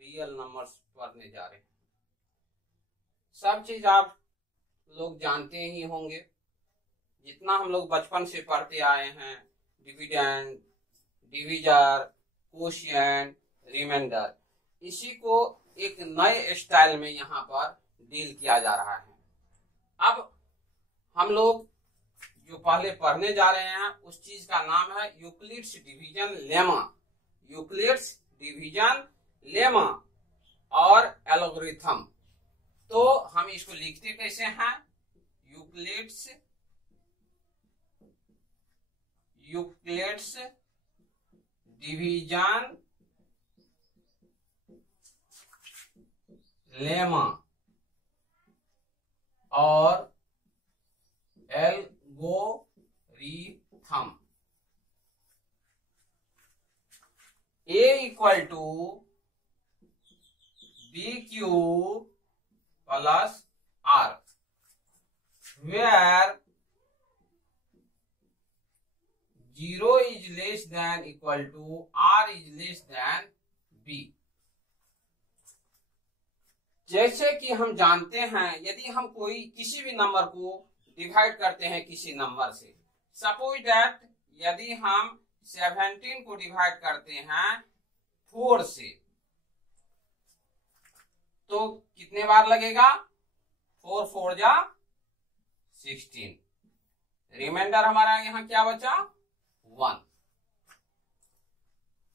Real numbers पढ़ने जा रहे हैं। सब चीज आप लोग जानते ही होंगे, जितना हम लोग बचपन से पढ़ते आए हैं, डिविडेंड, डिविजर, कोशिएंट, रिमाइंडर, इसी को एक नए स्टाइल में यहाँ पर डील किया जा रहा है। अब हम लोग जो पहले पढ़ने जा रहे हैं उस चीज का नाम है Euclid's division lemma. Euclid's division lemma और एल्गोरिथम। तो हम इसको लिखते कैसे हैं? यूक्लिड्स डिवीजन लेमा और algorithm. A equal to BQ plus R, where 0 is less than equal to R is less than B। जैसे कि हम जानते हैं, यदि हम कोई किसी भी नंबर को डिवाइड करते हैं किसी नंबर से, सपोज दैट यदि हम 17 को डिवाइड करते हैं 4 से, तो कितने बार लगेगा? 4 4 जा 16। रिमाइंडर हमारा यहाँ क्या बचा? 1।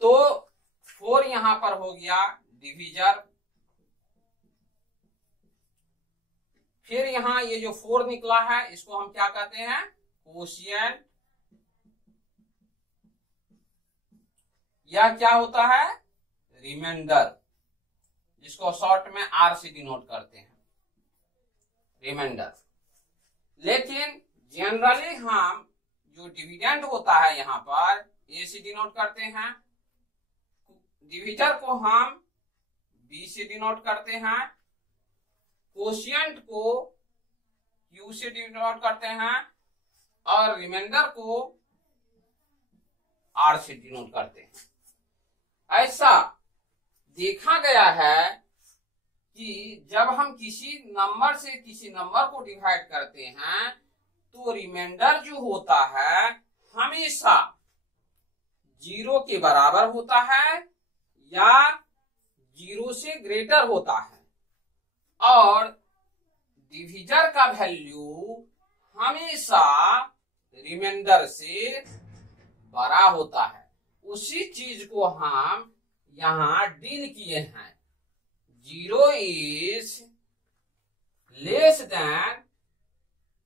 तो 4 यहां पर हो गया डिविजर। फिर यहां ये जो 4 निकला है इसको हम क्या कहते हैं? कोशिएंट। यह क्या होता है? रिमाइंडर, जिसको शॉर्ट में R से डिनोट करते हैं, रिमाइंडर। लेकिन जनरली हम जो डिविडेंड होता है यहाँ पर A से डिनोट करते हैं, डिविजर को हम B से डिनोट करते हैं, कोशिएंट को Q से डिनोट करते हैं और रिमाइंडर को R से डिनोट करते हैं। ऐसा देखा गया है कि जब हम किसी नंबर से किसी नंबर को डिवाइड करते हैं तो रिमाइंडर जो होता है हमेशा 0 के बराबर होता है या 0 से ग्रेटर होता है, और डिविजर का वैल्यू हमेशा रिमाइंडर से बड़ा होता है। उसी चीज को हम यहां डील किए हैं। 0 इज लेस देन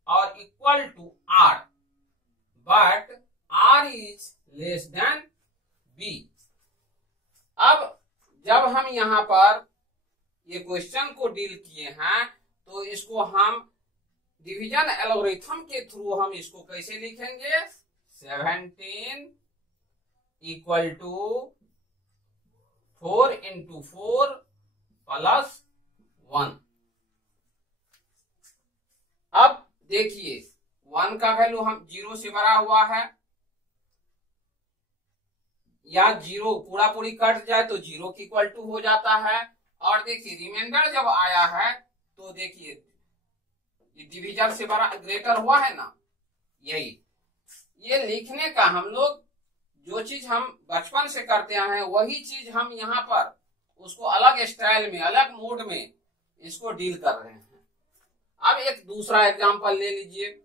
और equal to R, but R is less than B। अब जब हम यहां पर ये क्वेश्चन को डील किए हैं तो इसको हम डिवीजन एल्गोरिथम के थ्रू हम इसको कैसे लिखेंगे? 17 इक्वल टू 4 इंटू 4 प्लस 1। अब देखिए 1 का वैल्यू हम 0 से बड़ा हुआ है, या 0 पूरा पूरी कट जाए तो 0 की इक्वल टू हो जाता है। और देखिए रिमाइंडर जब आया है तो देखिए डिविजर से बड़ा ग्रेटर हुआ है ना, यही ये लिखने का हम लोग जो चीज हम बचपन से करते हैं वही चीज हम यहाँ पर उसको अलग स्टाइल में अलग मोड में इसको डील कर रहे हैं। अब एक दूसरा एग्जांपल ले लीजिए।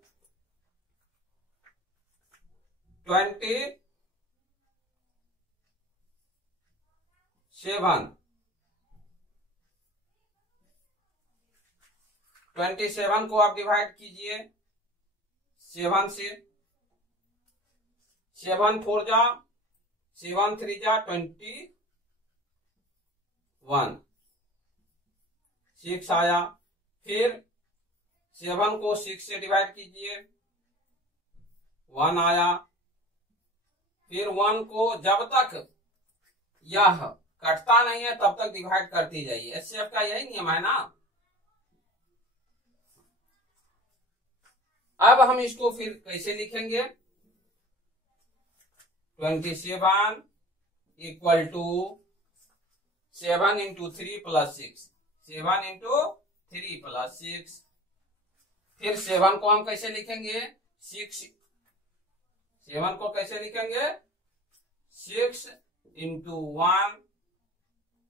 27 को आप डिवाइड कीजिए 7 से। 7 4 जा 7 3 जा 21, 6 आया। फिर 7 को 6 से डिवाइड कीजिए 1 आया। फिर 1 को जब तक यह कटता नहीं है तब तक डिवाइड करती जाइए। एचसीएफ का यही नियम है ना। अब हम इसको फिर कैसे लिखेंगे? 27 equal to 7 into 3 plus 6, 7 into 3 plus 6। फिर 7 को हम कैसे लिखेंगे, 7 को कैसे लिखेंगे, 6 इंटू 1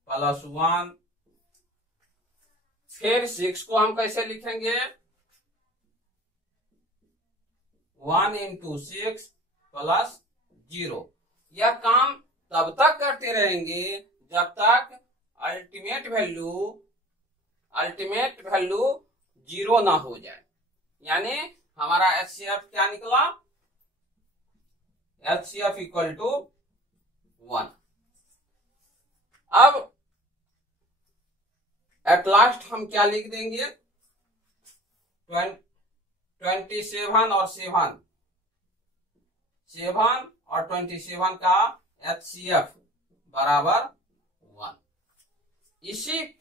प्लस 1। फिर 6 को हम कैसे लिखेंगे, 1 इंटू 6 प्लस 0। यह काम तब तक करते रहेंगे जब तक अल्टीमेट वैल्यू 0 ना हो जाए। यानी हमारा HCF क्या निकला, HCF इक्वल टू 1। अब एट लास्ट हम क्या लिख देंगे, 27 और 7 और 27 का HCF बराबर 1। इसी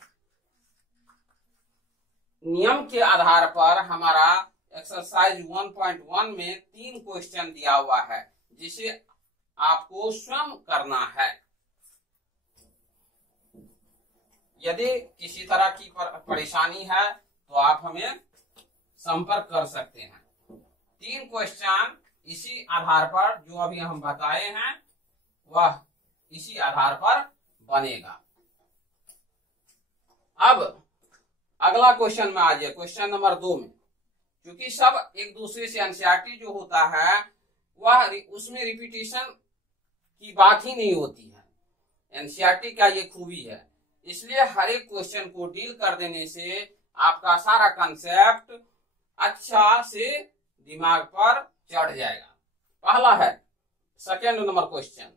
नियम के आधार पर हमारा एक्सरसाइज 1.1 में 3 क्वेश्चन दिया हुआ है जिसे आपको स्वयं करना है। यदि किसी तरह की परेशानी है तो आप हमें संपर्क कर सकते हैं। 3 क्वेश्चन इसी आधार पर जो अभी हम बताए हैं वह इसी आधार पर बनेगा। अब अगला क्वेश्चन में आ जाए, क्वेश्चन नंबर 2 में, क्योंकि सब एक दूसरे से एनसीईआरटी जो होता है वह उसमें रिपीटेशन की बात ही नहीं होती है। एनसीईआरटी का ये खूबी है, इसलिए हर एक क्वेश्चन को डील कर देने से आपका सारा कंसेप्ट अच्छा से दिमाग पर चढ़ जाएगा। पहला है second number question,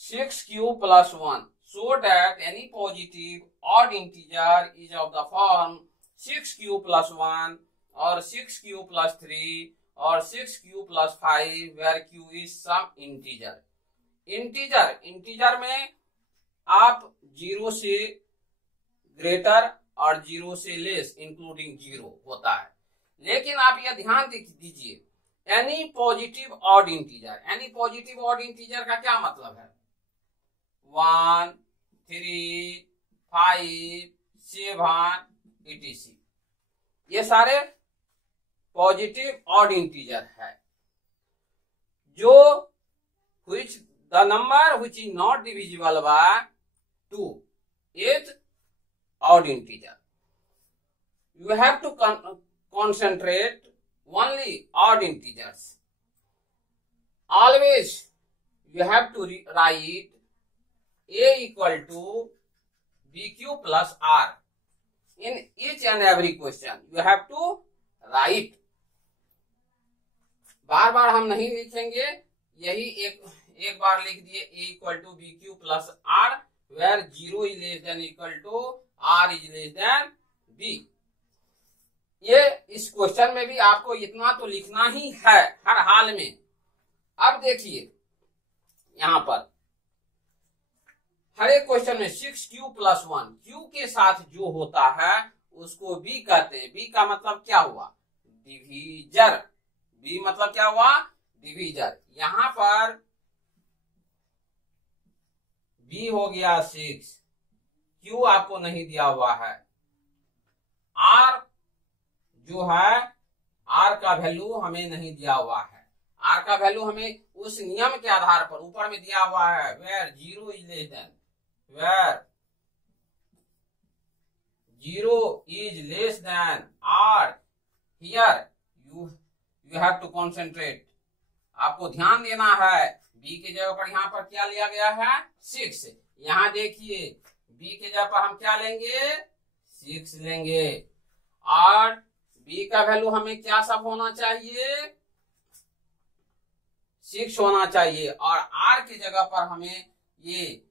6 cube plus 1 so that any positive odd integer is of the form 6 cube plus 1 or 6 cube plus 3 or 6 cube plus 5 where q is some integer। Integer में आप 0 से ग्रेटर और 0 से लेस इंक्लूडिंग 0 होता है। लेकिन आप यह ध्यान दीजिए, any positive odd integer, any positive odd integer का क्या मतलब है, 1, 3, 5, 7 etc। ये सारे पॉजिटिव ऑड इंटीजर है। जो which the number which is not divisible by 2 is odd integer। You have to concentrate only odd integers। Always you have to write A equal to BQ plus R in each and every question। You have to write। बार बार हम नहीं लिखेंगे, यही एक बार लिख दिए A equal to BQ plus R where 0 is less than equal to R is less than B। ये इस question में भी आपको इतना तो लिखना ही है हर हाल में। अब देखिए यहां पर हर एक क्वेश्चन में 6q प्लस 1, q के साथ जो होता है उसको b कहते हैं। b का मतलब क्या हुआ, डिवीजर। b मतलब क्या हुआ, डिवीजर। यहां पर b हो गया 6, q आपको नहीं दिया हुआ है, r जो है r का वैल्यू हमें नहीं दिया हुआ है। r का वैल्यू हमें उस नियम के आधार पर ऊपर में दिया हुआ है, where 0 is less than, where 0 is less than R। here you have to concentrate। आपको ध्यान देना है, B के जगह पर यहाँ पर क्या लिया गया है, 6। यहाँ देखिए B के जगह पर हम क्या लेंगे, 6 लेंगे। और B का वैल्यू हमें क्या सब होना चाहिए, 6 होना चाहिए। और R की जगह पर हमें ये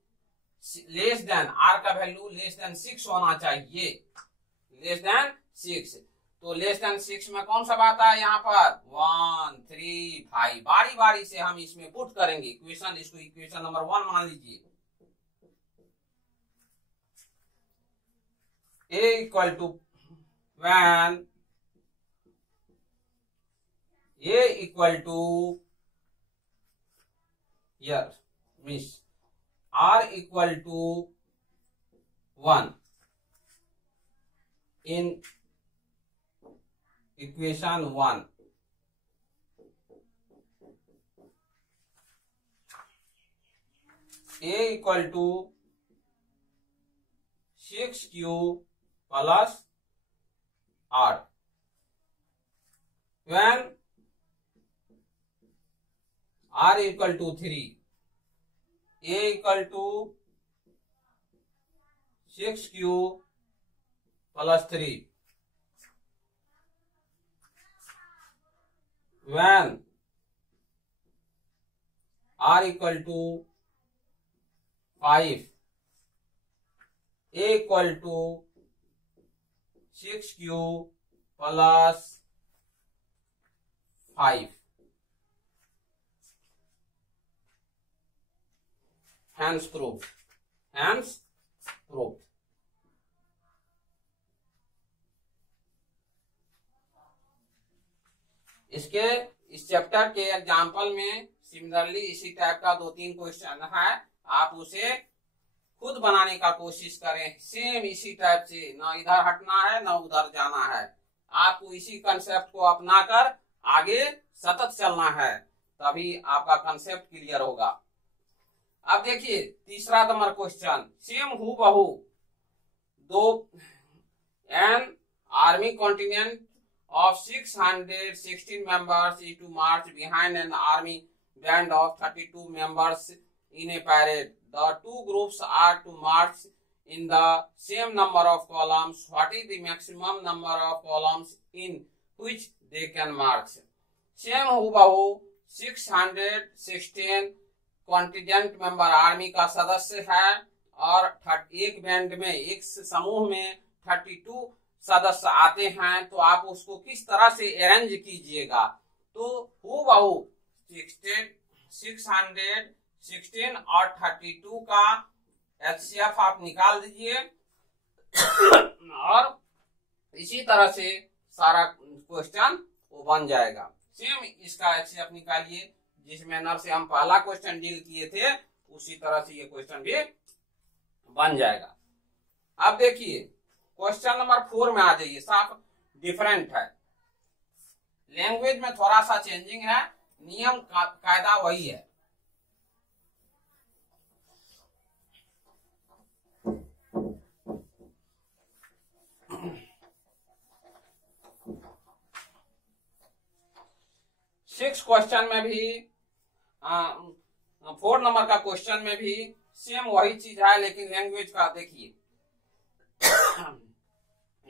लेस देन, R का वैल्यू लेस देन 6 होना चाहिए, लेस देन 6। तो लेस देन 6 में कौन सा बात है यहाँ पर, 1, 3, 5। बारी बारी से हम इसमें पुट करेंगे इक्वेशन। इसको इक्वेशन नंबर 1 मान लीजिए। A equal to when A equal to miss r equal to 1 in equation 1, a equal to 6q plus r, when r equal to 3, a equal to 6q plus 3, when r equal to 5, a equal to 6q plus 5. Hence proved. Hence proved. इसके इस chapter के example में similarly इसी type का 2-3 question है, आप उसे खुद बनाने का कोशिश करें। सेम इसी टाइप से, ना इधर हटना है ना उधर जाना है, आपको इसी कंसेप्ट को अपनाकर आगे सतत चलना है, तभी आपका कंसेप्ट क्लियर होगा। अब देखिए तीसरा नंबर क्वेश्चन, सेम हूबहू दो an army continent of 616 members is to march behind an army band of 32 members in a parade. The two groups are to march in the same number of columns. What is the maximum number of columns in which they can march? Same हूबहू 616 contingent member army का सदस्य है और एक band में, एक समूह में 32 सदस्य आते हैं, तो आप उसको किस तरह से अरेंज कीजिएगा। तो हूबहू 616 और 32 का एचसीएफ आप निकाल दीजिए और इसी तरह से सारा क्वेश्चन वो बन जाएगा। सेम इसका एचसीएफ निकालिए, जिस मैनर से हम पहला क्वेश्चन डील किए थे उसी तरह से ये क्वेश्चन भी बन जाएगा। अब देखिए क्वेश्चन नंबर 4 में आ जाइए, साफ डिफरेंट है, लैंग्वेज में थोड़ा सा चेंजिंग है, नियम कायदा वही है। सिक्स क्वेश्चन में भी 4 नंबर का क्वेश्चन में भी सेम वही चीज है, लेकिन लैंग्वेज का देखिए।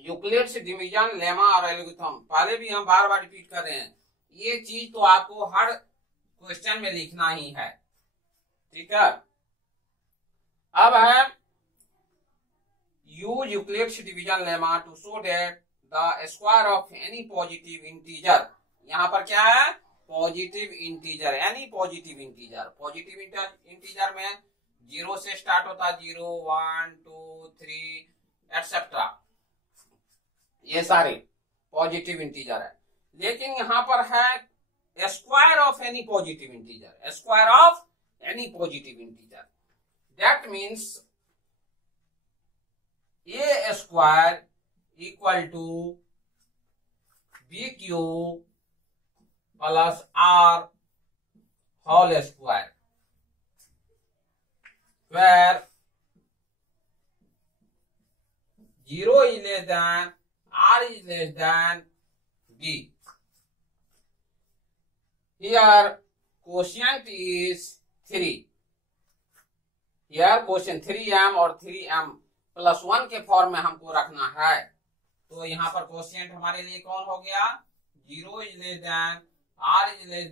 यूक्लिड्स डिवीजन, लेमा और एल्गोरिथम, पहले भी हम बार बार रिपीट कर रहे हैं, ये चीज तो आपको हर क्वेश्चन में लिखना ही है, ठीक है। अब है use Euclid's division lemma to show that the square of any positive integer. यहाँ पर क्या है, positive integer, any positive integer. Positive integer में 0 से स्टार्ट होता है, 0, 1, 2, 3 एटसेट्रा, ये सारे पॉजिटिव इंटीजर है। लेकिन यहां पर है square of any positive integer, square of any positive integer, that means a square equal to b q plus r whole square, where 0 is less than, r is less than b. Here quotient is 3. Here quotient 3m और 3m plus 1 के form में हमको रखना है, तो यहाँ पर quotient हमारे लिए कौन हो गया, 0 is less than, r is less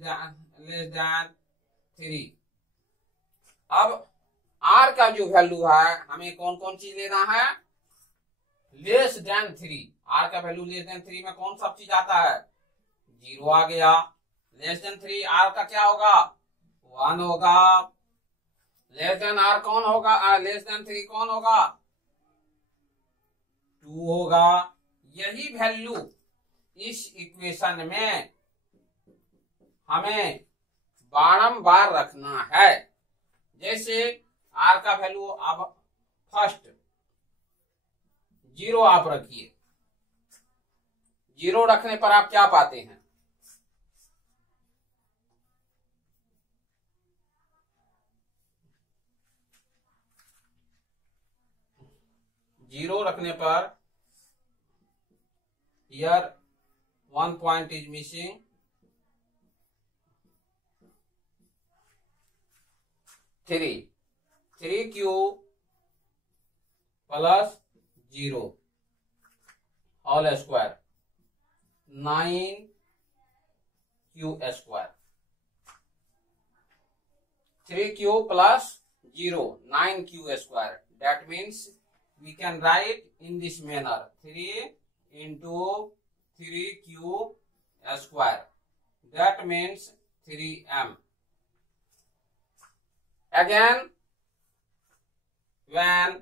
than 3। अब r का जो वैल्यू है हमें कौन कौन चीज लेना है, लेस देन 3। r का वैल्यू लेस देन 3 में कौन सा चीज आता है, 0 आ गया। लेस देन 3 r का क्या होगा, 1 होगा। लेस देन r कौन होगा, लेस देन 3 कौन होगा, 2 होगा। यही वैल्यू इस इक्वेशन में हमें बारंबार रखना है। जैसे आर का वैल्यू आप फर्स्ट 0 आप रखिए। 0 रखने पर आप क्या पाते हैं, 0 रखने पर here 1 point is missing, 3q plus 0 whole square 9q square, 3q plus 0 9q square. That means we can write in this manner 3 into 3q square. That means 3m. Again, when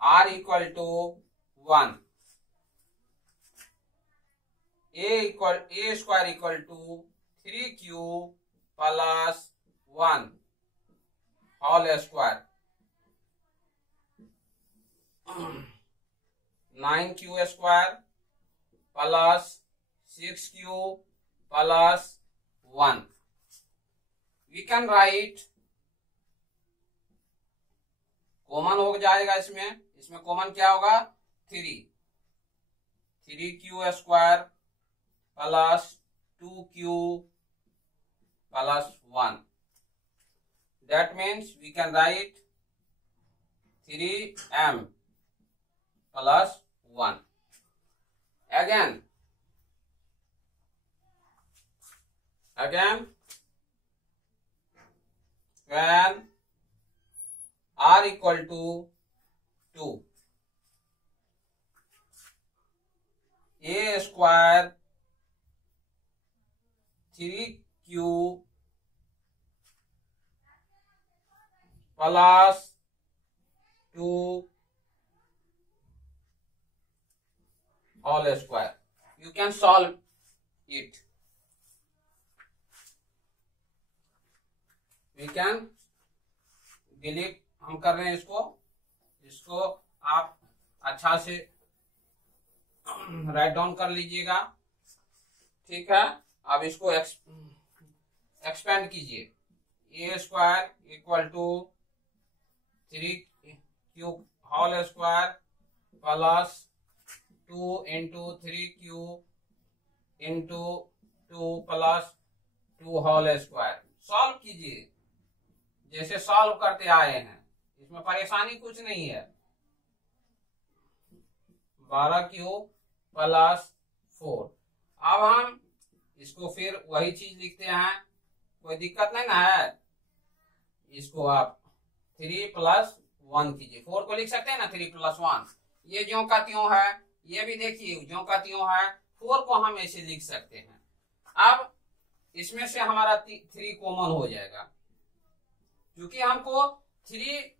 r equal to 1, a square equal to 3q plus 1 whole square 9q square plus 6q plus 1. We can write, common हो जाएगा इसमें common क्या होगा 3q square plus 2q plus 1. That means we can write 3m plus 1. Again when r equal to 2, a square 3q plus 2 whole square. You can solve it. We can delete हम कर रहे हैं इसको आप अच्छा से राइट डाउन कर लीजिएगा, ठीक है। अब इसको एक्सपेंड कीजिए, a square equal to 3q whole square plus 2 into 3q into 2 plus 2 whole square. Solve कीजिए जैसे सॉल्व करते आए हैं, इसमें परेशानी कुछ नहीं है। 12q plus 4। अब हम इसको फिर वही चीज लिखते हैं, कोई दिक्कत नहीं ना है। इसको आप 3 प्लस 1 कीजिए, 4 को लिख सकते हैं ना 3 प्लस 1। ये ज्यों का त्यों है, ये भी देखिए ज्यों का त्यों है। 4 को हम ऐसे लिख सकते हैं। अब इसमें से हमारा 3 कॉमन हो जाएगा, क्योंकि हमको 3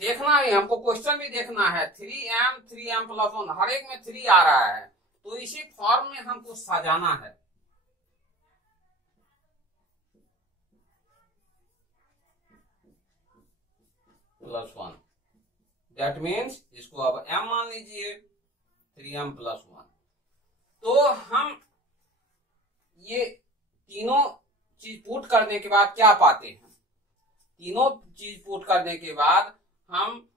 देखना है, हमको क्वेश्चन भी देखना है। 3m प्लस 1 हर एक में 3 आ रहा है, तो इसी फॉर्म में हमको सजाना है। प्लस 1, दैट मीन्स इसको अब m मान लीजिए, 3m प्लस 1। तो हम ये तीनों चीज पुट करने के बाद क्या पाते हैं, तीनों चीज पुट करने के बाद हम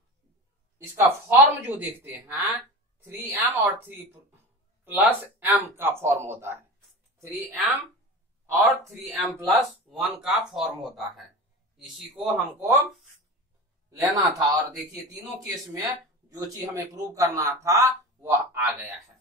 इसका फॉर्म जो देखते हैं 3m और 3 प्लस m का फॉर्म होता है। 3m और 3m प्लस 1 का फॉर्म होता है। इसी को हमको लेना था, और देखिए तीनों केस में जो चीज हमें प्रूव करना था वह आ गया है।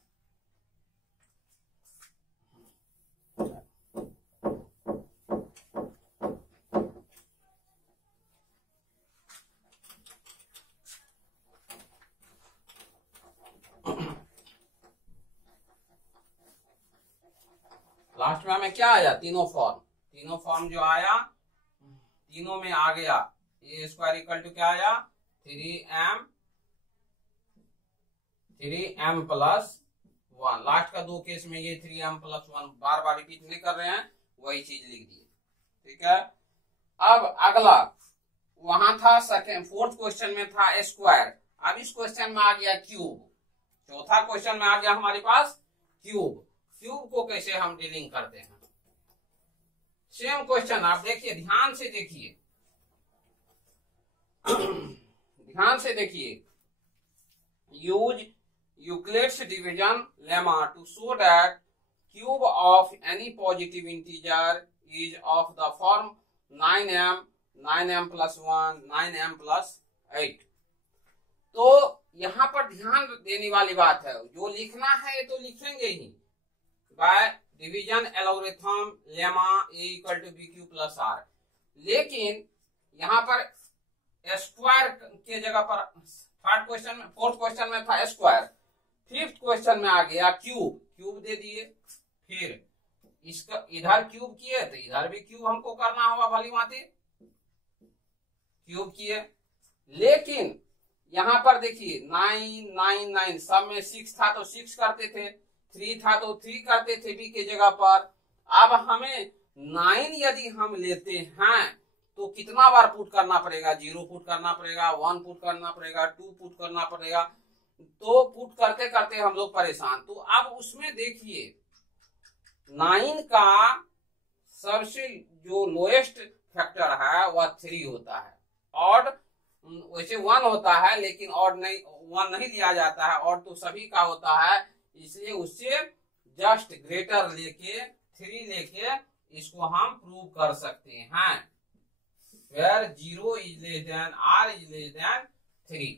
लास्ट में हमें क्या आया, तीनों फॉर्म जो आया, तीनों में आ गया। ए स्क्वायर इक्वल टू क्या आया, 3m प्लस 1। लास्ट का 2 केस में ये 3m प्लस 1 बार बार रिपीट नहीं कर रहे हैं, वही चीज लिख दिए, ठीक है। अब अगला वहां था सेकेंड, फोर्थ क्वेश्चन में था स्क्वायर, अब इस क्वेश्चन में आ गया क्यूब। चौथा क्वेश्चन में आ गया हमारे पास क्यूब। क्यूब को कैसे हम डीलिंग करते हैं, सेम क्वेश्चन आप देखिए, ध्यान से देखिए ध्यान से देखिए। Use Euclid's division lemma to show that cube of any positive integer is of the form 9m 9m plus 1 9m plus 8। तो यहां पर ध्यान देने वाली बात है, जो लिखना है ये तो लिखेंगे ही by division algorithm lemma a equal to b q plus r, लेकिन यहां पर स्क्वायर के जगह पर थर्ड क्वेश्चन में, फोर्थ क्वेश्चन में था स्क्वायर, फिफ्थ क्वेश्चन में आ गया क्यूब, क्यूब दे दिए, फिर इसका इधर क्यूब किए तो इधर भी क्यूब हमको करना होगा, भली भांति क्यूब किए। लेकिन यहां पर देखिए 9 9 9 सब में 6 था तो 6 करते थे, 3 था तो 3 करते थे बी के जगह पर। अब हमें 9 यदि हम लेते हैं तो कितना बार पुट करना पड़ेगा, 0 पुट करना पड़ेगा, 1 पुट करना पड़ेगा, 2 पुट करना पड़ेगा, तो पुट करते करते हम लोग परेशान। तो अब उसमें देखिए 9 का सबसे जो लोएस्ट फैक्टर है वह 3 होता है, ऑड वैसे 1 होता है लेकिन ऑड नहीं, 1 नहीं लिया जाता है, ऑड तो सभी का होता है, इसलिए उससे जस्ट ग्रेटर लेके 3 लेके इसको हम प्रूव कर सकते हैं, where 0 is less than r is less than 3।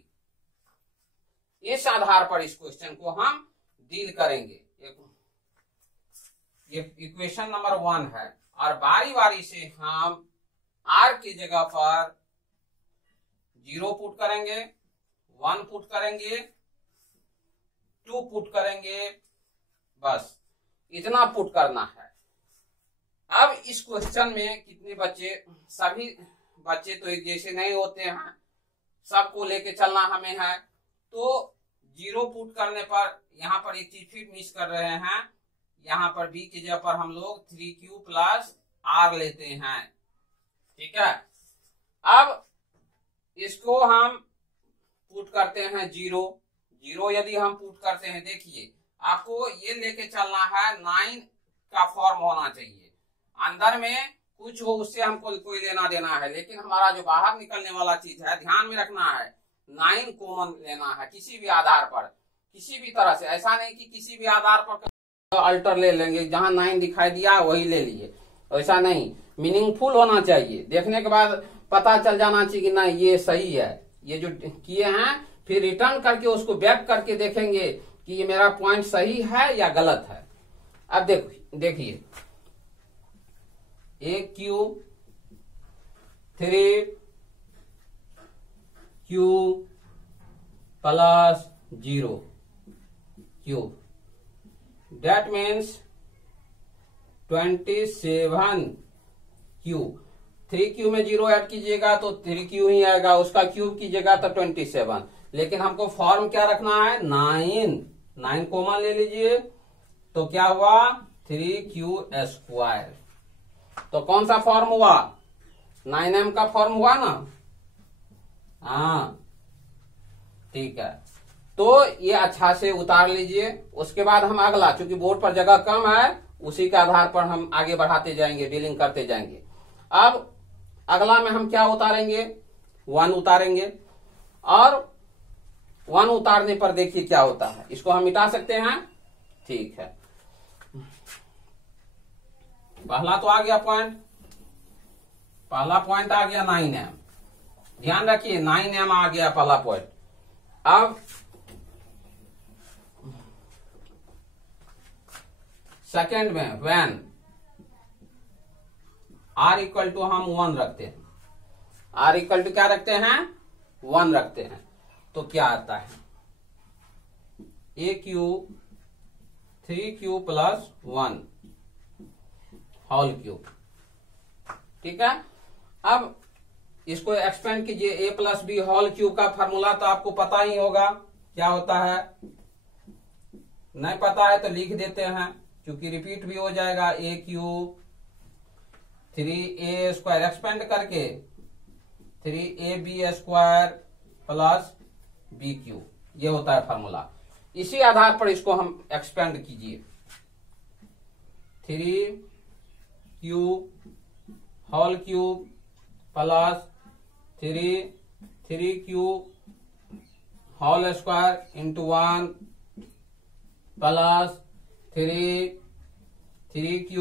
इस आधार पर इस क्वेश्चन को हम डील करेंगे। ये इक्वेशन नंबर 1 है, और बारी बारी से हम r की जगह पर 0 पुट करेंगे, 1 पुट करेंगे, 2 पुट करेंगे, बस इतना पुट करना है। अब इस क्वेश्चन में कितने बच्चे, सभी बच्चे तो एक जैसे नहीं होते हैं, सबको लेके चलना हमें है। तो 0 पुट करने पर यहाँ पर एक चीज फिर मिस कर रहे हैं, यहाँ पर b की जगह पर हम लोग 3q प्लस r लेते हैं, ठीक है। अब इसको हम पुट करते हैं 0 यदि हम पुट करते हैं, देखिए आपको ये लेके चलना है 9 का फॉर्म होना चाहिए, अंदर में कुछ हो उससे हमको कोई लेना देना है, लेकिन हमारा जो बाहर निकलने वाला चीज है ध्यान में रखना है, 9 कॉमन लेना है किसी भी आधार पर, किसी भी तरह से। ऐसा नहीं कि किसी भी आधार पर अल्टर ले लेंगे, जहां 9 दिखाई दिया वही ले लिए, ऐसा नहीं। मीनिंगफुल होना चाहिए, देखने के बाद पता चल जाना चाहिए कि नहीं ये सही है, ये जो किए हैं, फिर रिटर्न करके उसको बैक करके देखेंगे कि ये मेरा पॉइंट सही है या गलत है। अब देखिए एक cube 3q plus 0 cube, that means 27 cube. 3q में 0 ऐड कीजिएगा तो 3q ही आएगा, उसका क्यूब कीजिएगा तो 27, लेकिन हमको फॉर्म क्या रखना है, 9 कॉमन ले लीजिए, तो क्या हुआ 3q स्क्वायर। तो कौन सा फॉर्म हुआ, 9m का फॉर्म हुआ ना, हाँ ठीक है। तो ये अच्छा से उतार लीजिए। उसके बाद हम अगला, चूंकि बोर्ड पर जगह कम है, उसी के आधार पर हम आगे बढ़ाते जाएंगे, डीलिंग करते जाएंगे। अब अगला में हम क्या उतारेंगे, 1 उतारेंगे, और 1 उतारने पर देखिए क्या होता है, इसको हम मिटा सकते हैं, ठीक है। पहला तो आ गया पॉइंट, पहला पॉइंट आ गया 9m, ध्यान रखिए 9m आ गया पहला पॉइंट। अब सेकेंड में व्हेन r इक्वल टू हम 1 रखते हैं, r इक्वल टू क्या रखते हैं, 1 रखते हैं, तो क्या आता है, a cube 3q plus 1 whole cube, ठीक है। अब इसको एक्सपेंड कीजिए, a plus b whole cube का फॉर्मूला तो आपको पता ही होगा क्या होता है, नहीं पता है तो लिख देते हैं, क्योंकि रिपीट भी हो जाएगा, a क्यूब 3a² एक्सपेंड करके 3ab² प्लस bq, ये होता है फार्मूला। इसी आधार पर इसको हम एक्सपेंड कीजिए। 3q whole cube plus 3q whole square into 1 plus 3q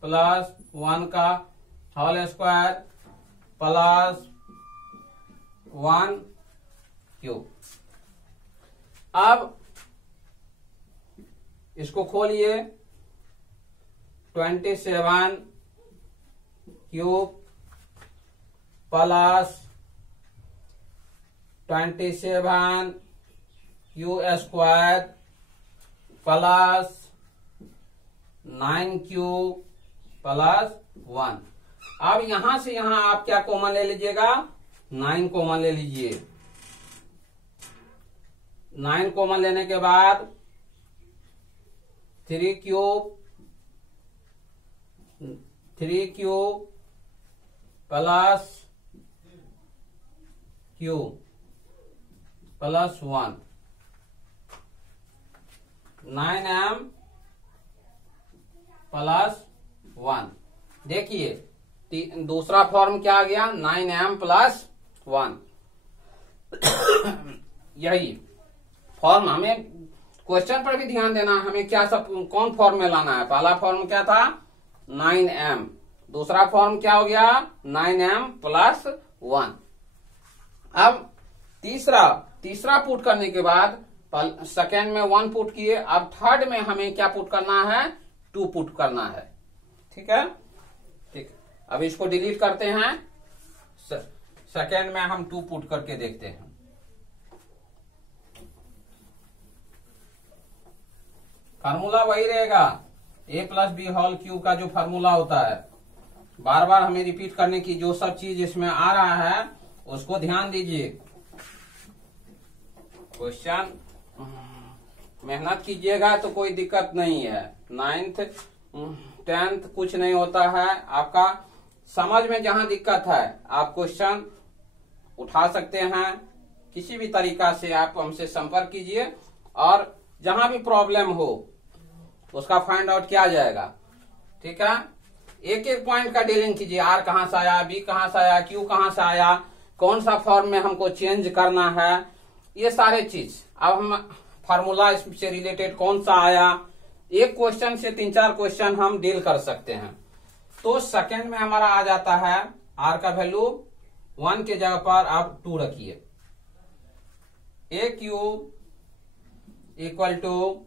plus 1 का होल स्क्वायर प्लस 1q। अब इसको खोलिए, 27 cube plus 27 Q square plus 9q plus 1। अब यहां से यहां आप क्या कॉमन ले लीजिएगा, 9 कॉमन ले लीजिए। 9 कॉमन लेने के बाद 3q plus q plus 1, 9m plus 1। देखिए दूसरा फॉर्म क्या आ गया, 9m प्लस 1। यही फॉर्म हमें क्वेश्चन पर भी ध्यान देना है, हमें क्या सब कौन फॉर्म में लाना है। पहला फॉर्म क्या था, 9m, दूसरा फॉर्म क्या हो गया, 9m प्लस 1। अब तीसरा पुट करने के बाद सेकेंड में 1 पुट किए, अब थर्ड में हमें क्या पुट करना है, 2 पुट करना है। ठीक है, ठीक। अब इसको डिलीट करते हैं, सेकेंड में हम 2 पुट करके देखते हैं। फार्मूला वही रहेगा, a plus b whole cube का जो फार्मूला होता है, बार बार हमें रिपीट करने की, जो सब चीज इसमें आ रहा है उसको ध्यान दीजिए। क्वेश्चन मेहनत कीजिएगा तो कोई दिक्कत नहीं है। 9th 10th कुछ नहीं होता है, आपका समझ में जहां दिक्कत है आप क्वेश्चन उठा सकते हैं, किसी भी तरीका से आप हमसे संपर्क कीजिए और जहां भी प्रॉब्लम हो उसका फाइंड आउट किया जाएगा। ठीक है, एक एक पॉइंट का डीलिंग कीजिए, आर कहां से आया, बी कहां से आया, क्यू कहां से आया, कौन सा फॉर्म में हमको चेंज करना है, ये सारे चीज। अब हम फार्मूला से रिलेटेड कौन सा आया, एक क्वेश्चन से 3-4 क्वेश्चन हम डील कर सकते हैं। तो सेकंड में हमारा आ जाता है, आर का वैल्यू 1 के जगह पर आप 2 रखिए। A cube equal to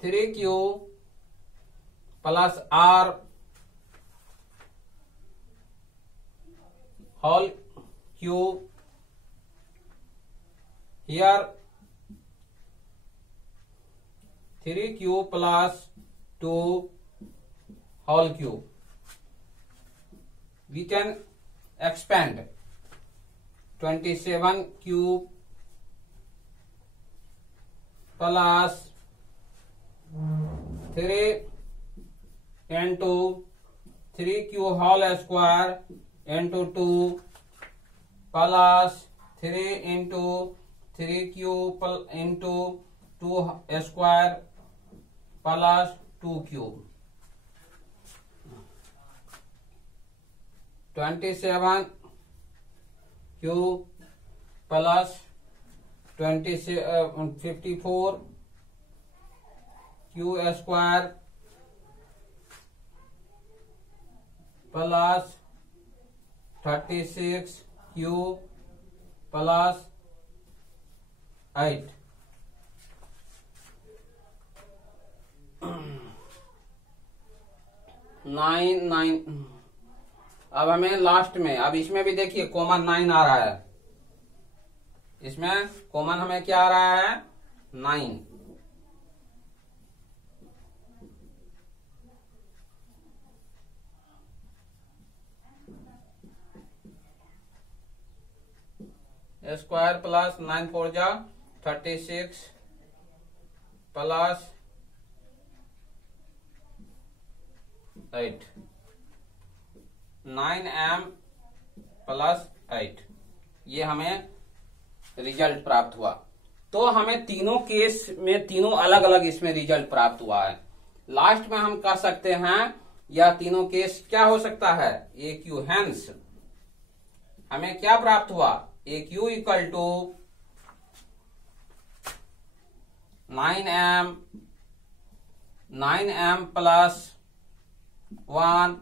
3q plus r whole cube, here 3q plus 2 whole cube. We can expand 27 cube plus 3 into 3q whole square into 2 plus 3 into 3q into 2 square plus 2 cube. 27 cube plus 54 q square plus 36 q plus 8। 9 अब हमें last में, अब इसमें भी देखिए common 9 आ रहा है, इसमें कॉमन हमें क्या आ रहा है, 9। स्क्वायर प्लस 9 4 जा 36 प्लस 8। 9m प्लस 8, ये हमें रिजल्ट प्राप्त हुआ। तो हमें तीनों केस में तीनों अलग अलग इसमें रिजल्ट प्राप्त हुआ है। लास्ट में हम कह सकते हैं यह तीनों केस क्या हो सकता है, ए क्यू। हेंस हमें क्या प्राप्त हुआ, a cube equal to 9m plus 1,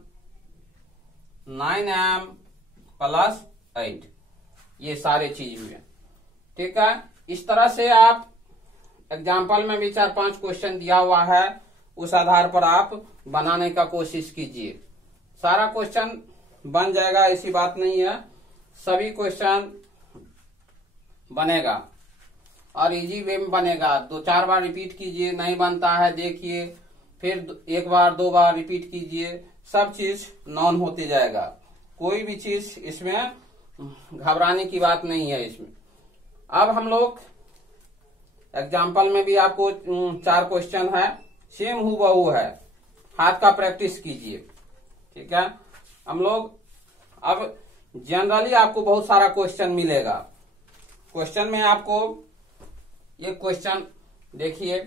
9m plus 8, ये सारे चीज हुए। ठीक है, इस तरह से आप एग्जाम्पल में भी 4-5 क्वेश्चन दिया हुआ है, उस आधार पर आप बनाने का कोशिश कीजिए। सारा क्वेश्चन बन जाएगा ऐसी बात नहीं है, सभी क्वेश्चन बनेगा और इजी वे में बनेगा। 2-4 बार रिपीट कीजिए, नहीं बनता है देखिए, फिर 1 बार 2 बार रिपीट कीजिए, सब चीज नॉन होते जाएगा। कोई भी चीज इसमें घबराने की बात नहीं है इसमें। अब हम लोग एग्जाम्पल में भी आपको 4 क्वेश्चन है, सेम हूबहू है, हाथ का प्रैक्टिस कीजिए। ठीक है, हम लोग अब जनरली आपको बहुत सारा क्वेश्चन मिलेगा। क्वेश्चन में आपको ये क्वेश्चन देखिए,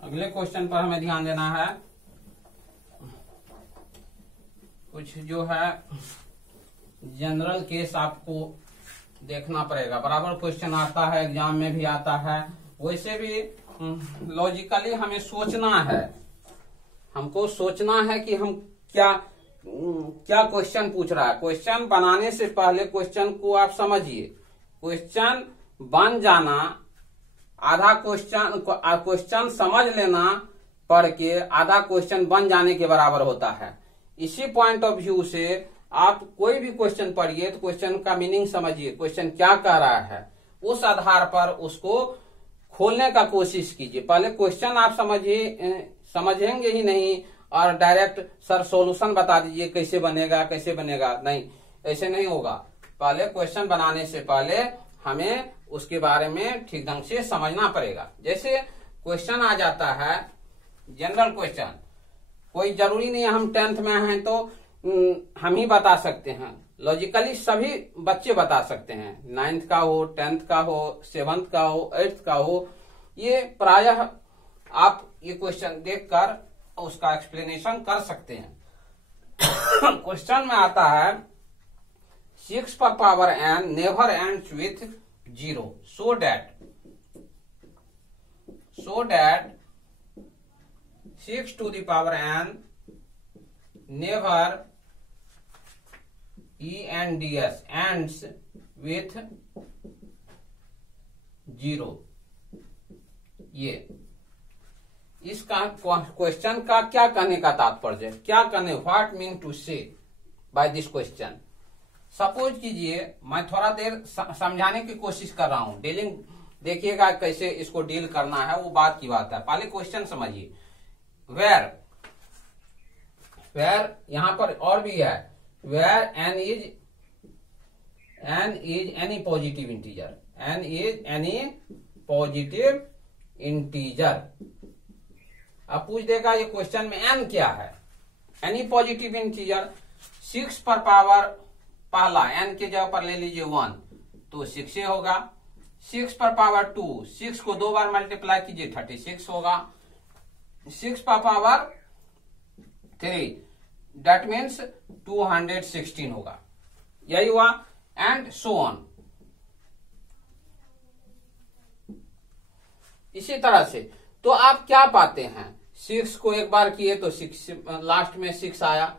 अगले क्वेश्चन पर हमें ध्यान देना है। कुछ जो है जनरल केस आपको देखना पड़ेगा, बराबर क्वेश्चन आता है, एग्जाम में भी आता है। वैसे भी लॉजिकली हमें सोचना है, हमको सोचना है कि हम क्या क्वेश्चन पूछ रहा है। क्वेश्चन बनाने से पहले क्वेश्चन को आप समझिए। क्वेश्चन बन जाना, आधा क्वेश्चन समझ लेना पढ़ के आधा क्वेश्चन बन जाने के बराबर होता है। इसी पॉइंट ऑफ व्यू से आप कोई भी क्वेश्चन पढ़िए तो क्वेश्चन का मीनिंग समझिए, क्वेश्चन क्या कह रहा है, उस आधार पर उसको खोलने का कोशिश कीजिए। पहले क्वेश्चन आप समझेंगे ही नहीं और डायरेक्ट सर सॉल्यूशन बता दीजिए कैसे बनेगा, नहीं, ऐसे नहीं होगा। पहले क्वेश्चन बनाने से पहले हमें उसके बारे में ठीक ढंग से समझना पड़ेगा। जैसे क्वेश्चन आ जाता है जनरल क्वेश्चन, कोई जरूरी नहीं है हम 10th में हैं तो हम ही बता सकते हैं, लॉजिकली सभी बच्चे बता सकते हैं, 9th का हो, 10th का हो, 7th का हो, 8th का हो। ये प्रायः आप ये क्वेश्चन देखकर उसका एक्सप्लेनेशन कर सकते हैं। क्वेश्चन में आता है 6 पर power n never ends with 0, so that 6 to the power n never ends with 0। ये इसका क्वेश्चन का क्या कहने का तात्पर्य है, क्या कहने, व्हाट मीन टू से बाय दिस क्वेश्चन। सपोज कीजिए मैं थोड़ा देर समझाने की कोशिश कर रहा हूं, डीलिंग देखिएगा कैसे इसको डील करना है, वो बात की बात है। पहले क्वेश्चन समझिए। वेयर यहां पर और भी है, where n is any positive integer, n is any positive integer। अब पूछ देगा ये क्वेश्चन में n क्या है, एनी पॉजिटिव इंटीजर। 6 पर पावर पहला n के जगह पर ले लीजिए 1 तो 6 होगा। 6 पर पावर 2, 6 को 2 बार मल्टीप्लाई कीजिए 36 होगा। 6 पर पावर 3 दैट मीन्स 216 होगा। यही हुआ, एंड सो ऑन। इसी तरह से तो आप क्या पाते हैं, 6 को एक बार किए तो 6 लास्ट में 6 आया,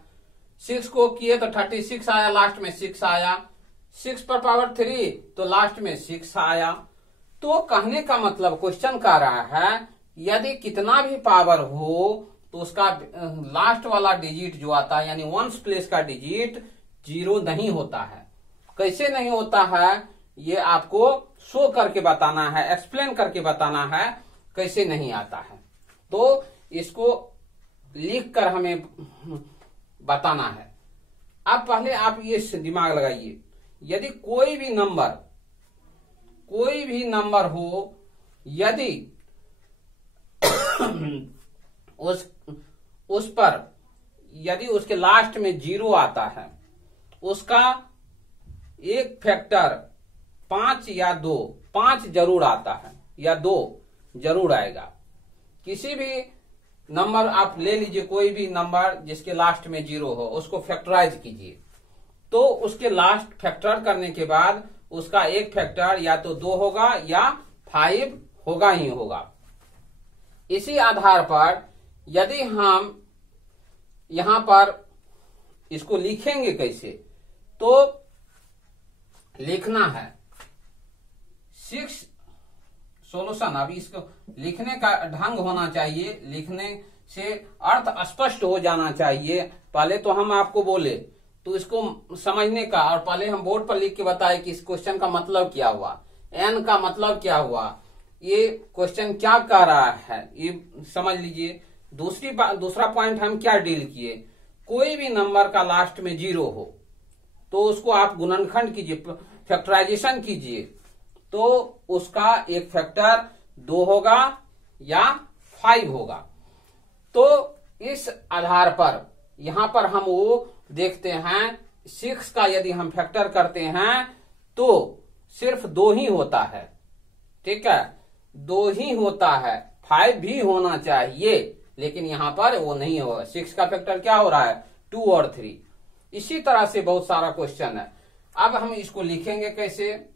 6 को किए तो 36 आया, लास्ट में 6 आया, 6 पर पावर 3 तो लास्ट में 6 आया। तो कहने का मतलब क्वेश्चन कह रहा है यदि कितना भी पावर हो तो उसका लास्ट वाला डिजिट जो आता है यानी 1s प्लेस का डिजिट 0 नहीं होता है। कैसे नहीं होता है ये आपको शो करके बताना है, एक्सप्लेन करके बताना है कैसे नहीं आता है। तो इसको लिख कर हमें बताना है। अब पहले आप ये दिमाग लगाइए, यदि कोई भी नंबर हो, यदि उस पर यदि उसके लास्ट में 0 आता है, उसका एक फैक्टर 5 या 2, 5 जरूर आता है या 2 जरूर आएगा। किसी भी नंबर आप ले लीजिए, कोई भी नंबर जिसके लास्ट में 0 हो, उसको फैक्टराइज कीजिए, तो उसके लास्ट फैक्टर करने के बाद उसका एक फैक्टर या तो 2 होगा या 5 होगा ही होगा। इसी आधार पर यदि हम यहां पर इसको लिखेंगे कैसे, तो लिखना है 6 सोल्यूशन। अभी इसको लिखने का ढंग होना चाहिए, लिखने से अर्थ स्पष्ट हो जाना चाहिए। पहले तो हम आपको बोले तो इसको समझने का, और पहले हम बोर्ड पर लिख के बताए कि इस क्वेश्चन का मतलब क्या हुआ, एन का मतलब क्या हुआ, ये क्वेश्चन क्या कह रहा है, ये समझ लीजिए। दूसरा पॉइंट हम क्या डील किए, कोई भी नंबर का लास्ट में 0 हो तो उसको आप गुणनखंड कीजिए, फैक्टराइजेशन कीजिए, तो उसका एक फैक्टर 2 होगा या 5 होगा। तो इस आधार पर यहां पर हम वो देखते हैं, 6 का यदि हम फैक्टर करते हैं तो सिर्फ 2 ही होता है, ठीक है, 2 ही होता है, 5 भी होना चाहिए, लेकिन यहां पर वो नहीं होगा। 6 का फैक्टर क्या हो रहा है, 2 और 3। इसी तरह से बहुत सारा क्वेश्चन है। अब हम इसको लिखेंगे कैसे,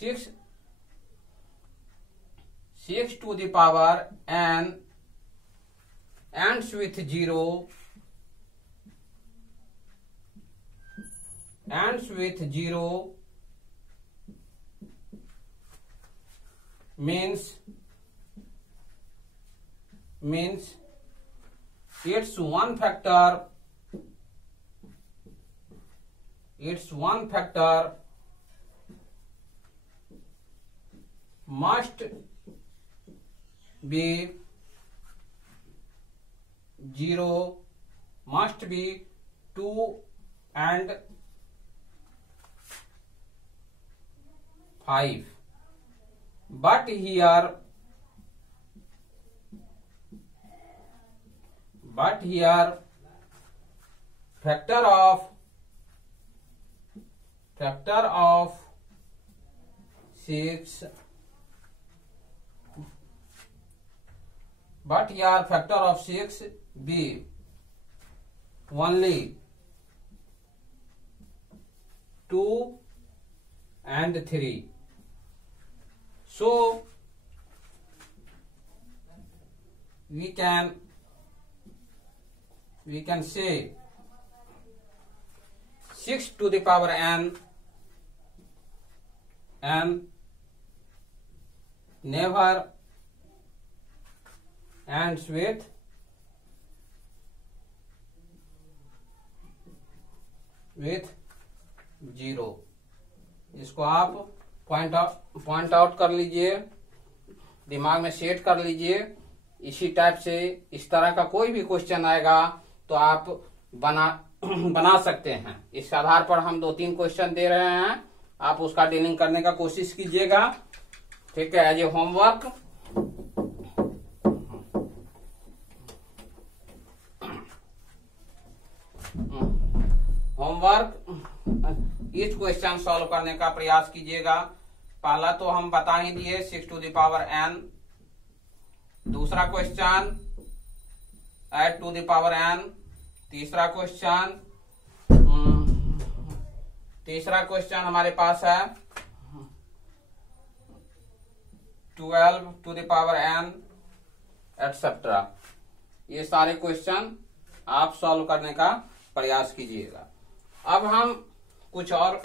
6 to the power n ends with 0 means its one factor must be 0, must be 2 and 5, but here factor of 6, but here factor of 6 be only 2 and 3. So we can say 6 to the power n never ends with 0। इसको आप point out कर लीजिए, दिमाग में set कर लीजिए। इसी type से इस तरह का कोई भी क्वेश्चन आएगा तो आप बना सकते हैं। इस आधार पर हम 2-3 क्वेश्चन दे रहे हैं, आप उसका डीलिंग करने का कोशिश कीजिएगा, ठीक है, एज ए होमवर्क। इस क्वेश्चन सॉल्व करने का प्रयास कीजिएगा। पहला तो हम बता ही दिए 6 to the power n। दूसरा question add to the power n। तीसरा क्वेश्चन हमारे पास है 12 to the power n etcetera. ये सारे क्वेश्चन आप सॉल्व करने का प्रयास कीजिएगा। अब हम कुछ और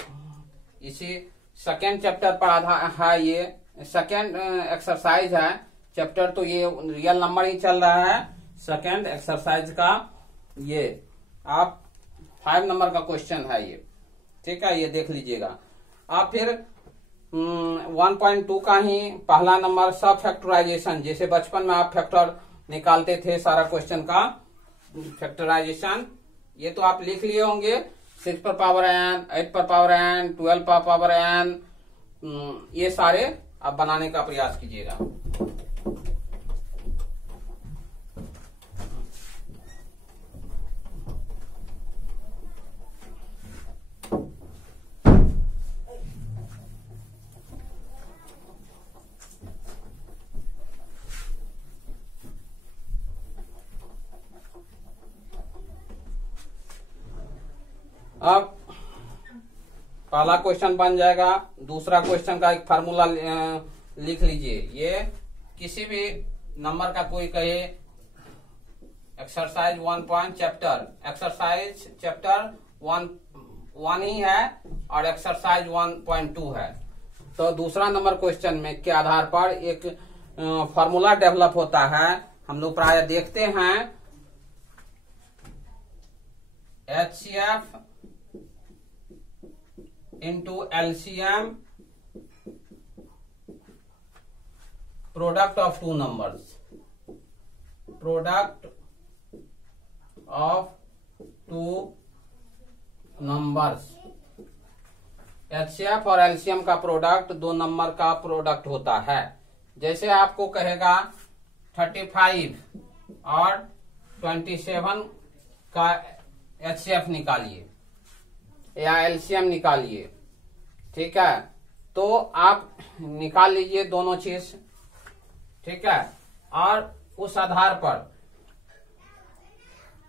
इसी सेकेंड चैप्टर पर आधार है, ये सेकेंड एक्सरसाइज है। चैप्टर तो ये रियल नंबर ही चल रहा है। सेकेंड एक्सरसाइज का ये आप 5 नंबर का क्वेश्चन है ये, ठीक है, ये देख लीजिएगा। आप फिर 1.2 का ही पहला नंबर सब फैक्टराइजेशन, जैसे बचपन में आप फैक्टर निकालते थे सारा क्वेश्चन का फैक्टराइजेशन, ये तो आप लिख लिए होंगे। 6 पर पावर n, 8 पर पावर n, 12 पर पावर n, ये सारे आप बनाने का प्रयास कीजिएगा। अब पहला क्वेश्चन बन जाएगा। दूसरा क्वेश्चन का एक फार्मूला लिख लीजिए। ये किसी भी नंबर का कोई कहे एक्सरसाइज 1 चैप्टर, एक्सरसाइज चैप्टर 1 ही है और एक्सरसाइज 1.2 है। तो दूसरा नंबर क्वेश्चन में के आधार पर एक फार्मूला डेवलप होता है। हम लोग प्राय देखते हैं HCF into LCM product of two numbers, product of two numbers। HCF और LCM का प्रोडक्ट दो नंबर का प्रोडक्ट होता है। जैसे आपको कहेगा 35 और 27 का HCF निकालिए या एलसीएम निकालिए, ठीक है। तो आप निकाल लीजिए दोनों चीज, ठीक है। और उस आधार पर,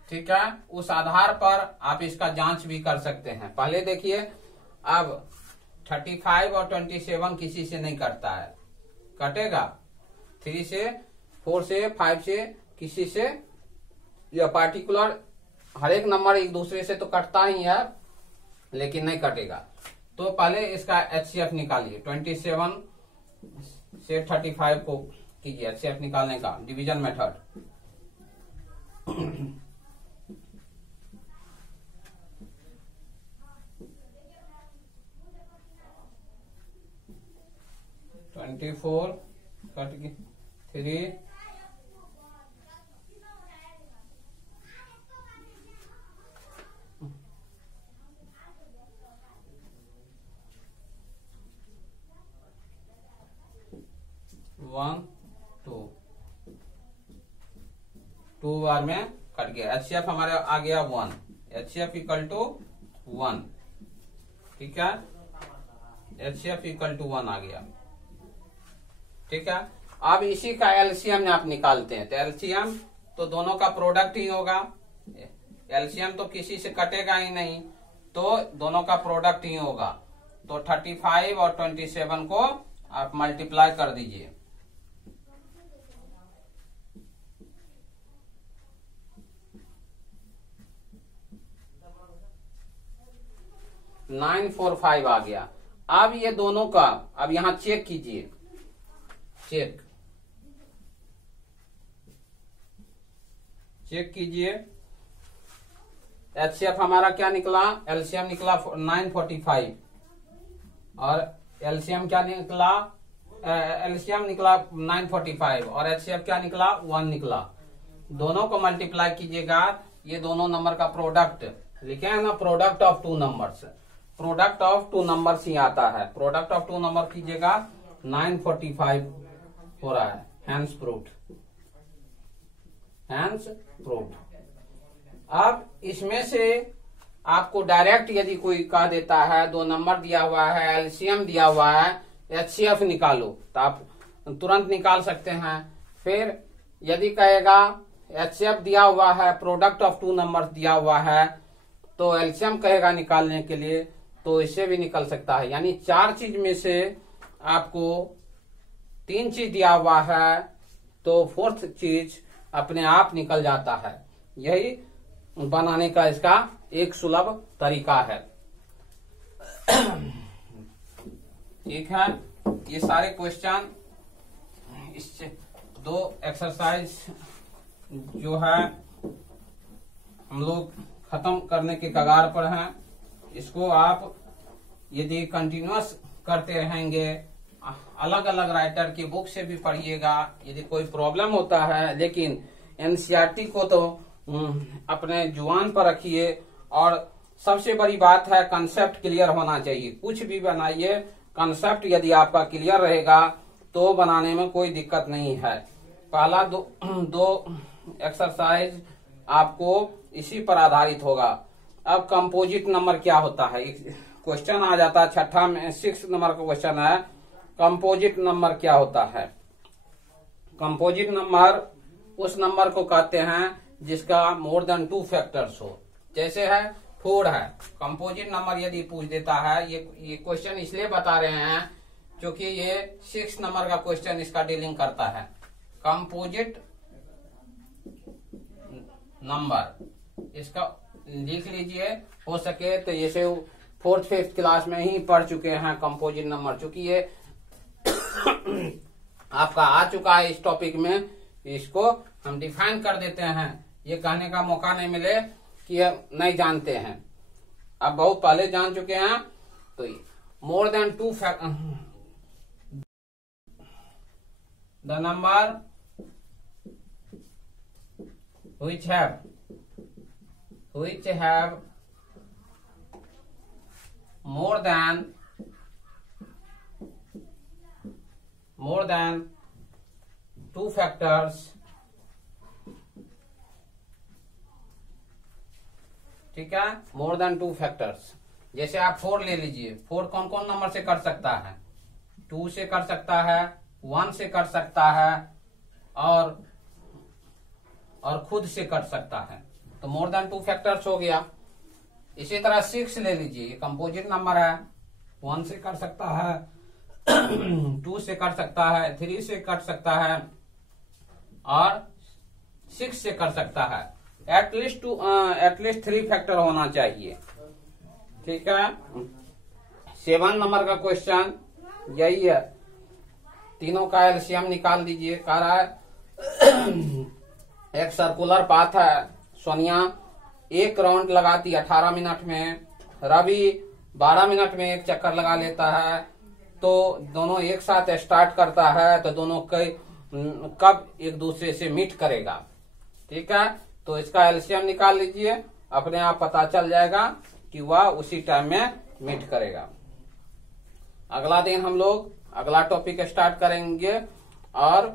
ठीक है, उस आधार पर आप इसका जांच भी कर सकते हैं। पहले देखिए, अब 35 और 27 किसी से नहीं कटता है, कटेगा 3 से 4 से 5 से किसी से, या पार्टिकुलर हर एक नंबर एक दूसरे से तो कटता ही है, लेकिन नहीं कटेगा। तो पहले इसका HCF निकालिए। 27 से 35 को कीजिए HCF निकालने का डिवीजन मेथड। कट गई 3 1 2 बार में कट गया। HCF हमारे आ गया 1, HCF इक्वल टू 1, ठीक है। HCF इक्वल टू 1 आ गया, ठीक है। अब इसी का एलसीएम आप निकालते हैं। तो एलसीएम तो दोनों का प्रोडक्ट ही होगा। एलसीएम तो किसी से कटेगा ही नहीं, तो दोनों का प्रोडक्ट ही होगा। तो 35 और 27 को आप मल्टीप्लाई कर दीजिए। 945 आ गया। अब ये दोनों का अब यहां चेक कीजिए, चेक कीजिए। HCF हमारा क्या निकला, एलसीएम निकला 945 और एलसीएम क्या निकला, एलसीएम निकला 945 और HCF क्या निकला 1 निकला। दोनों को मल्टीप्लाई कीजिएगा। ये दोनों नंबर का प्रोडक्ट लिखे हैं ना, product of two numbers, product of two numbers ही आता है। प्रोडक्ट ऑफ टू नंबर कीजिएगा 945 हो रहा है। Hence proved, hence proved. अब इसमें से आपको डायरेक्ट यदि कोई कह देता है, दो नंबर दिया हुआ है, एलसीएम दिया हुआ है, HCF निकालो, तो आप तुरंत निकाल सकते हैं। फिर यदि कहेगा HCF दिया हुआ है, प्रोडक्ट ऑफ टू नंबर्स दिया हुआ है, तो एलसीएम कहेगा निकालने के लिए, तो इससे भी निकल सकता है। यानी 4 चीज में से आपको 3 चीज दिया हुआ है, तो 4th चीज अपने आप निकल जाता है। यही बनाने का इसका एक सुलभ तरीका है। ठीक है, ये सारे क्वेश्चन, इससे 2 एक्सरसाइज जो है हम लोग खत्म करने के कगार पर हैं। इसको आप यदि कंटिन्यूअस करते रहेंगे, अलग अलग राइटर की बुक से भी पढ़िएगा। यदि कोई प्रॉब्लम होता है, लेकिन एनसीईआरटी को तो अपने जुबान पर रखिए और सबसे बड़ी बात है कंसेप्ट क्लियर होना चाहिए। कुछ भी बनाइए, कंसेप्ट यदि आपका क्लियर रहेगा तो बनाने में कोई दिक्कत नहीं है। पहला दो एक्सरसाइज आपको इसी पर आधारित होगा। अब कंपोजिट नंबर क्या होता है, क्वेश्चन आ जाता है छठा में, 6 नंबर का क्वेश्चन है कंपोजिट नंबर क्या होता है। कंपोजिट नंबर उस नंबर को कहते हैं जिसका मोर देन 2 फैक्टर्स हो। जैसे है 4 है, कंपोजिट नंबर यदि पूछ देता है, ये क्वेश्चन इसलिए बता रहे हैं क्योंकि ये 6 नंबर का क्वेश्चन इसका डीलिंग करता है। कंपोजिट नंबर इसका लिख लीजिए, हो सके तो जैसे 4th 5th क्लास में ही पढ़ चुके हैं कंपोजिट नंबर, चूंकि ये आपका आ चुका है इस टॉपिक में, इसको हम डिफाइन कर देते हैं। ये कहने का मौका नहीं मिले कि नहीं जानते हैं, अब बहुत पहले जान चुके हैं। तो more than 2 the number which have more than 2 factors, ठीक है, मोर देन 2 फैक्टर्स। जैसे आप 4 ले लीजिए, 4 कौन कौन नंबर से कर सकता है, 2 से कर सकता है, 1 से कर सकता है और खुद से कर सकता है, तो मोर देन 2 फैक्टर्स हो गया। इसी तरह 6 ले लीजिए, ये कंपोजिट नंबर है, 1 से कर सकता है, 2 से कर सकता है, 3 से कर सकता है और 6 से कर सकता है। एटलीस्ट 3 फैक्टर होना चाहिए, ठीक है। 7 नंबर का क्वेश्चन यही है, तीनों का एलसीएम निकाल दीजिए। कह रहा है एक सर्कुलर पाथ है, सोनिया 1 राउंड लगाती 18 मिनट में, रवि 12 मिनट में 1 चक्कर लगा लेता है, तो दोनों एक साथ स्टार्ट करता है, तो दोनों कब एक दूसरे से मीट करेगा, ठीक है। तो इसका एलसीएम निकाल लीजिए, अपने आप पता चल जाएगा कि वह उसी टाइम में मीट करेगा। अगला दिन हम लोग अगला टॉपिक स्टार्ट करेंगे और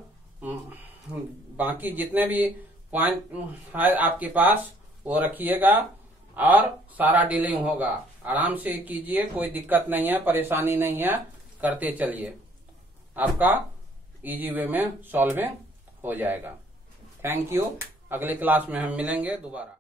बाकी जितने भी पॉइंट है आपके पास वो रखिएगा और सारा डीलिंग होगा। आराम से कीजिए, कोई दिक्कत नहीं है, परेशानी नहीं है, करते चलिए, आपका इजी वे में सॉल्विंग हो जाएगा। Thank you. अगली क्लास में हम मिलेंगे दोबारा।